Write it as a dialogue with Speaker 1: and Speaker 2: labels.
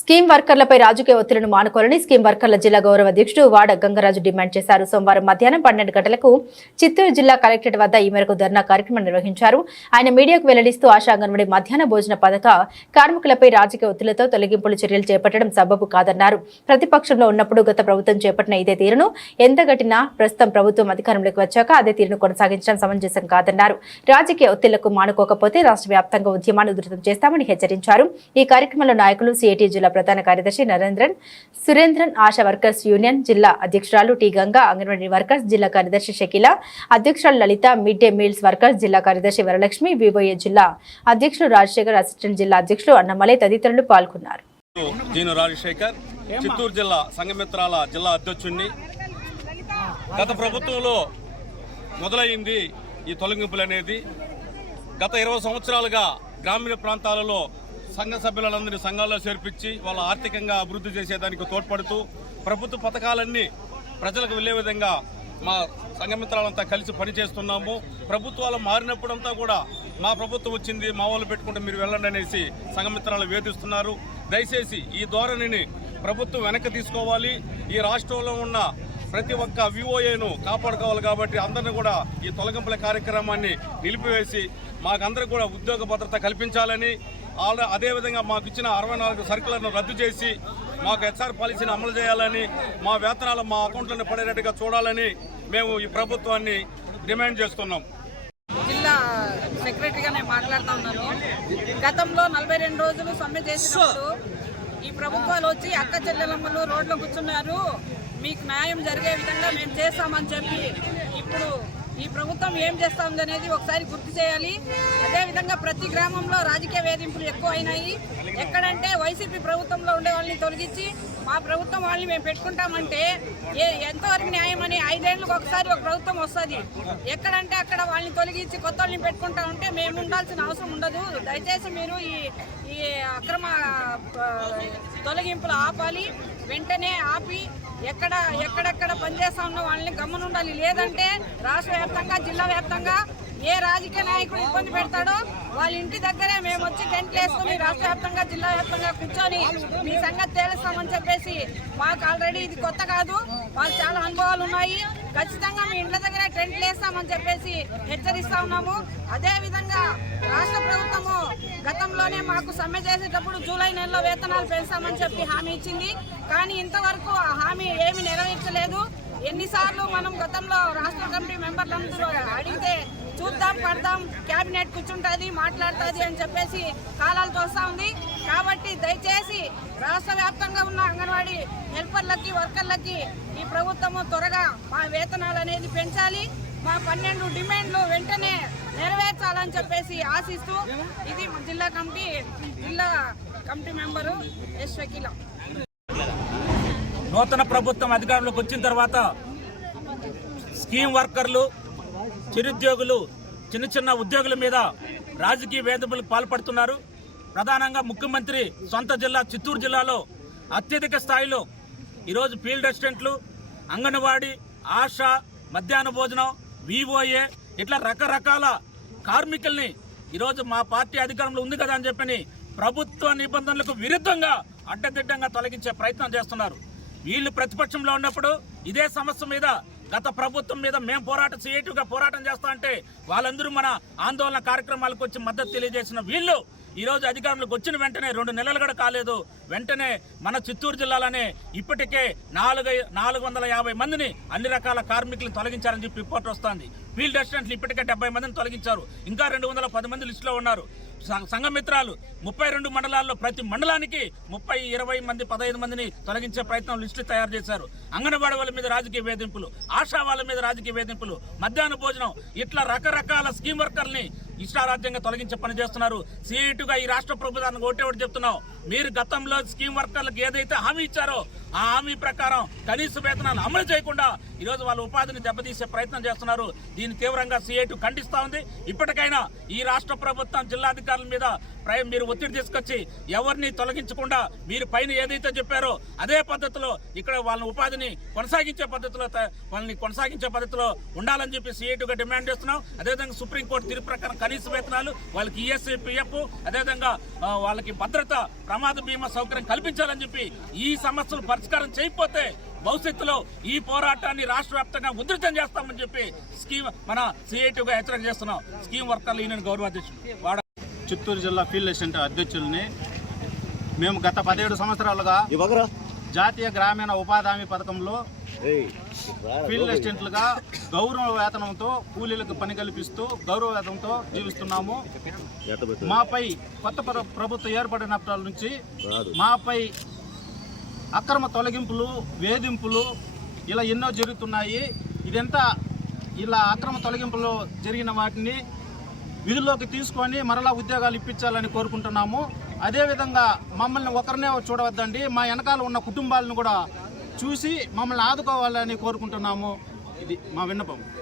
Speaker 1: Scheme వర్కర్లపై రాజకీయ ఒత్తిడిని మానుకోవాలని స్కీమ్ వర్కర్ల జిల్లా గౌరవ అధ్యక్షుడు వాడ గంగరాజు డిమాండ్ చేశారు. సోమవారం మధ్యాహ్నం పన్నెండు గంటలకు చిత్తూరు జిల్లా కలెక్టరేట్ వద్ద ఈ మేరకు ధర్నా కార్యక్రమం నిర్వహించారు. ఆయన మీడియాకు వెల్లడిస్తూ ఆశా అంగన్వాడీ మధ్యాహ్న భోజన పథక కార్మికులపై రాజకీయ ఒత్తిడితో తొలగింపులు చర్యలు చేపట్టడం సబబు కాదన్నారు. ప్రతిపక్షంలో ఉన్నప్పుడు గత ప్రభుత్వం చేపట్టిన ఇదే తీరును ఎంతగటినా ప్రస్తుతం ప్రభుత్వం అధికారంలోకి వచ్చాక అదే తీరును కొనసాగించడం సమంజసం కాదన్నారు. రాజకీయ ఒత్తిళ్ళకు మానుకోకపోతే రాష్ట్ర వ్యాప్తంగా ఉద్యమాన్ని ఉధృతం చేస్తామని హెచ్చరించారు. ఈ కార్యక్రమంలో నాయకులు సిఐటి జిల్లా ప్రధాన కార్యదర్శి నరేంద్రన్ సురేంద్రన్ ఆశా వర్కర్స్ యూనియన్ జిల్లా అధ్యక్షురాలు టి గంగా అంగన్వాడీ వర్కర్స్ జిల్లా కార్యదర్శి షకిల అధ్యక్షురాలు Lalitha mid day meals workers జిల్లా కార్యదర్శి వరలక్ష్మి వివోఏ జిల్లా అధ్యక్షులు రాజశేఖర్ అసిస్టెంట్ జిల్లా అధ్యక్షులు అన్నమలై తదితరులు పాల్గొన్నారు.
Speaker 2: జీను రాజశేఖర్ చిత్తూరు జిల్లా సంఘమిత్రాల జిల్లా గత ప్రభుత్వంలో మొదలైంది ఈ తొలగింపులు అనేది గత ఇరవై సంవత్సరాలుగా గ్రామీణ ప్రాంతాలలో సంఘ సభ్యులందరినీ సంఘాల్లో చేర్పించి వాళ్ళ ఆర్థికంగా అభివృద్ధి చేసేదానికి తోడ్పడుతూ ప్రభుత్వ పథకాలన్నీ ప్రజలకు వెళ్ళే విధంగా మా సంఘమిత్రాలంతా కలిసి పనిచేస్తున్నాము. ప్రభుత్వాలు మారినప్పుడంతా కూడా మా ప్రభుత్వం వచ్చింది మా వాళ్ళు పెట్టుకుంటే మీరు వెళ్ళండి అనేసి సంఘమిత్రాలు వేధిస్తున్నారు. దయచేసి ఈ ధోరణిని ప్రభుత్వం వెనక్కి తీసుకోవాలి. ఈ రాష్ట్రంలో ఉన్న ప్రతి ఒక్క విఓఏను కాపాడుకోవాలి కాబట్టి అందరిని కూడా ఈ తొలగింపుల కార్యక్రమాన్ని నిలిపివేసి మాకందరూ కూడా ఉద్యోగ భద్రత కల్పించాలని అదేవిధంగా మాకు ఇచ్చిన అరవై నాలుగు సర్కులను రద్దు చేసి మాకు హెచ్ఆర్ పాలసీని అమలు చేయాలని మా వేతనాలు మా అకౌంట్లను పడేటట్టుగా చూడాలని మేము ఈ ప్రభుత్వాన్ని డిమాండ్ చేస్తున్నాం.
Speaker 3: జిల్లా సెక్రటరీగా నేను మాట్లాడుతూ ఉన్నాను. గతంలో నలభై రెండు రోజులు సమ్మె చేసినప్పుడు ఈ ప్రభుత్వాలు వచ్చి అక్క చెల్లెలమ్మలు రోడ్లో కూర్చున్నారు. మీకు న్యాయం జరిగే విధంగా మేము చేస్తామని చెప్పి ఇప్పుడు ఈ ప్రభుత్వం ఏం చేస్తుంది అనేది ఒకసారి గుర్తు చేయాలి. అదేవిధంగా ప్రతి గ్రామంలో రాజకీయ వేధింపులు ఎక్కువ అయినాయి ఎక్కడంటే వైసీపీ ప్రభుత్వంలో ఉండే వాళ్ళని తొలగించి మా ప్రభుత్వం వాళ్ళని మేము పెట్టుకుంటామంటే ఏ ఎంతవరకు న్యాయం అని ఒకసారి ఒక ప్రభుత్వం వస్తుంది. ఎక్కడంటే అక్కడ వాళ్ళని తొలగించి కొత్త వాళ్ళని పెట్టుకుంటా ఉంటే మేము ఉండాల్సిన అవసరం ఉండదు. దయచేసి మీరు ఈ ఈ అక్రమ తొలగింపులు ఆపాలి. వెంటనే ఆపి ఎక్కడ ఎక్కడెక్కడ పనిచేస్తా ఉన్న వాళ్ళని గమనుండాలి. లేదంటే రాష్ట్ర వ్యాప్తంగా జిల్లా వ్యాప్తంగా ఏ రాజకీయ నాయకుడు ఇబ్బంది పెడతాడో వాళ్ళ ఇంటి దగ్గరే మేము వచ్చి టెంట్లు వేసుకుని రాష్ట్ర వ్యాప్తంగా జిల్లా వ్యాప్తంగా కూర్చొని మీ సంగతి తేలుస్తామని చెప్పేసి మాకు ఆల్రెడీ ఇది కొత్త కాదు. మాకు చాలా అనుభవాలు ఉన్నాయి. ఖచ్చితంగా మీ ఇంట్ల దగ్గర టెంట్లు వేస్తామని చెప్పేసి హెచ్చరిస్తా ఉన్నాము. అదేవిధంగా రాష్ట్ర ప్రభుత్వము గతంలోనే మాకు సమ్మె చేసేటప్పుడు జూలై నెలలో వేతనాలు పెంచామని చెప్పి హామీ ఇచ్చింది. కానీ ఇంతవరకు ఆ హామీ ఏమీ నెరవేర్చలేదు. ఎన్నిసార్లు మనం గతంలో రాష్ట్ర కమిటీ మెంబర్లందరూ అడిగితే చూద్దాం పడదాం కేబినెట్ కూర్చుంటుంది మాట్లాడుతుంది అని చెప్పేసి కాలాలు తోస్తా ఉంది. కాబట్టి దయచేసి రాష్ట్ర వ్యాప్తంగా ఉన్న అంగన్వాడీ హెల్పర్లకి వర్కర్లకి ఈ ప్రభుత్వము త్వరగా మా వేతనాలు అనేది పెంచాలి. మా పన్నెండు డిమాండ్లు వెంటనే నెరవేర్చాలని చెప్పేసి ఆశిస్తూ ఇది జిల్లా కమిటీ జిల్లా కమిటీ మెంబరు ఎస్ షకీలా.
Speaker 4: నూతన ప్రభుత్వం అధికారంలోకి వచ్చిన తర్వాత స్కీమ్ వర్కర్లు చిరుద్యోగులు చిన్న చిన్న ఉద్యోగుల మీద రాజకీయ వేధింపులకు పాల్పడుతున్నారు. ప్రధానంగా ముఖ్యమంత్రి సొంత జిల్లా చిత్తూరు జిల్లాలో అత్యధిక స్థాయిలో ఈరోజు ఫీల్డ్ అసిస్టెంట్లు అంగన్వాడీ ఆశా మధ్యాహ్న భోజనం వివోఏ ఇట్లా రకరకాల కార్మికుల్ని ఈరోజు మా పార్టీ అధికారంలో ఉంది కదా అని చెప్పని ప్రభుత్వ నిబంధనలకు విరుద్ధంగా అడ్డదిడ్డంగా తొలగించే ప్రయత్నం చేస్తున్నారు. వీళ్ళు ప్రతిపక్షంలో ఉన్నప్పుడు ఇదే సమస్య మీద గత ప్రభుత్వం మీద మేము పోరాటం గా పోరాటం చేస్తా అంటే వాళ్ళందరూ మన ఆందోళన కార్యక్రమాలకు వచ్చి మద్దతు తెలియజేసిన వీళ్ళు ఈరోజు అధికారంలోకి వచ్చిన వెంటనే రెండు నెలలు కూడా కాలేదు. వెంటనే మన చిత్తూరు జిల్లాలోనే ఇప్పటికే నాలుగు నాలుగు వందల యాభై మందిని అన్ని రకాల కార్మికులను తొలగించారని చెప్పి రిపోర్ట్ వస్తుంది. ఫీల్డ్ అసిస్టెంట్లు ఇప్పటికే డెబ్బై మందిని తొలగించారు. ఇంకా రెండు వందల పది మంది లిస్టులో ఉన్నారు. సంఘమిత్రాలు ముప్పై రెండు మండలాల్లో ప్రతి మండలానికి ముప్పై ఇరవై మంది పదహైదు మందిని తొలగించే ప్రయత్నం లిస్టు తయారు చేశారు. అంగన్వాడీ వాళ్ళ మీద రాజకీయ వేధింపులు ఆశా వాళ్ళ మీద రాజకీయ వేధింపులు మధ్యాహ్న భోజనం ఇట్లా రకరకాల స్కీమ్ వర్కర్ని ఇష్టారాజ్యంగా తొలగించే పని చేస్తున్నారు. సీఈటుగా ఈ రాష్ట్ర ప్రభుత్వానికి ఒకటే ఒకటి చెప్తున్నాం. మీరు గతంలో స్కీమ్ వర్కర్లకు ఏదైతే హామీ ఇచ్చారో ఆ హామీ ప్రకారం కనీస వేతనాలు అమలు చేయకుండా ఈరోజు వాళ్ళ ఉపాధిని దెబ్బతీసే ప్రయత్నం చేస్తున్నారు. దీన్ని తీవ్రంగా సిఐటి ఖండిస్తా ఉంది. ఇప్పటికైనా ఈ రాష్ట్ర ప్రభుత్వం జిల్లాధికారుల మీద మీరు ఒత్తిడి తీసుకొచ్చి ఎవరిని తొలగించకుండా మీరు పైన ఏదైతే చెప్పారో అదే పద్ధతిలో ఇక్కడ వాళ్ళ ఉపాధిని కొనసాగించే పద్ధతిలో వాళ్ళని కొనసాగించే పద్ధతిలో ఉండాలని చెప్పి సిఐటిగా డిమాండ్ చేస్తున్నాం. అదేవిధంగా సుప్రీంకోర్టు తీర్పు ప్రకారం కనీస వేతనాలు వాళ్ళకి ఈఎస్ఐ పిఎఫ్ అదేవిధంగా వాళ్ళకి భద్రత ప్రమాద బీమా సౌకర్యం కల్పించాలని చెప్పి ఈ సమస్యలు పరిష్కారం చేయకపోతే భవిష్యత్తులో ఈ పోరాటాన్ని రాష్ట్ర వ్యాప్తంగా ఉధృతం చేస్తామని చెప్పి స్కీమ్ మన సిఐటిగా హెచ్చరిక చేస్తున్నాం. స్కీమ్ వర్కర్లు యూనియన్ గౌరవాధ్యక్షుడు వాడ
Speaker 2: చిత్తూరు జిల్లా ఫీల్డ్ అసిస్టెంట్ అధ్యక్షుల్ని మేము గత పదిహేడు సంవత్సరాలుగా జాతీయ గ్రామీణ ఉపాధి హామీ పథకంలో ఫీల్డ్ అసిస్టెంట్లుగా గౌరవ వేతనంతో కూలీలకు పని కల్పిస్తూ గౌరవ వేతనంతో జీవిస్తున్నాము. మాపై కొత్త ప్ర- ప్రభుత్వం ఏర్పడినప్పటి నుంచి మాపై అక్రమ తొలగింపులు వేధింపులు ఇలా ఎన్నో జరుగుతున్నాయి. ఇదంతా ఇలా అక్రమ తొలగింపులు జరిగిన వాటిని విధుల్లోకి తీసుకొని మరలా ఉద్యోగాలు ఇప్పించాలని కోరుకుంటున్నాము. అదేవిధంగా మమ్మల్ని ఒకరినే చూడవద్దండి. మా వెనకాల ఉన్న కుటుంబాలను కూడా చూసి మమ్మల్ని ఆదుకోవాలని కోరుకుంటున్నాము. ఇది మా విన్నపం.